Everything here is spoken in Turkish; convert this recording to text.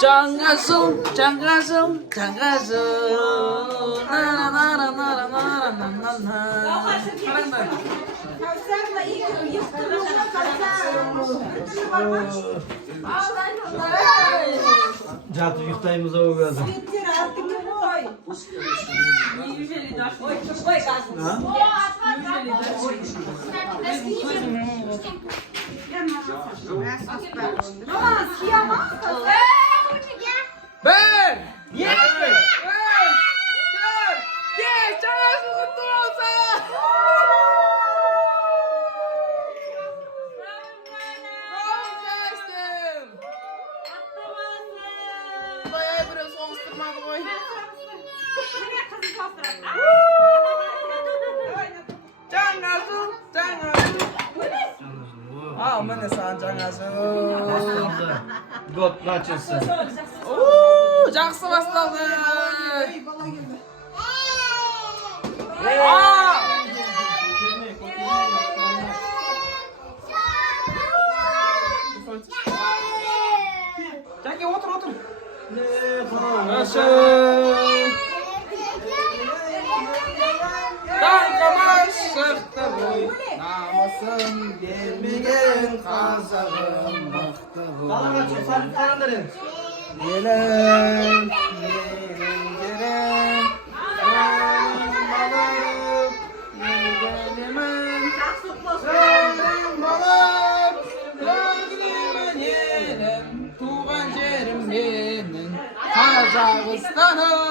Cangazım, cangazım, cangazım. Cadı yuktayımıza uğradı. Ben! Yes! Yes! Cangazım kutlu olsun! Bayağı biraz konuşturmadı koy. Cangazım, cangazım. Aman esan cangazım. Got açılsın. Ooo, жақсы басталды. Jackie otur otur. Danqamaz şıқты ғой, намысын бермеген қазағым мықты ғой. Bana açıl, sarıp kalandırın. Елім, елім, елім, елім балым, елімін, елім балым, өзгемін елім, туған жерім менің, Қазақстаным.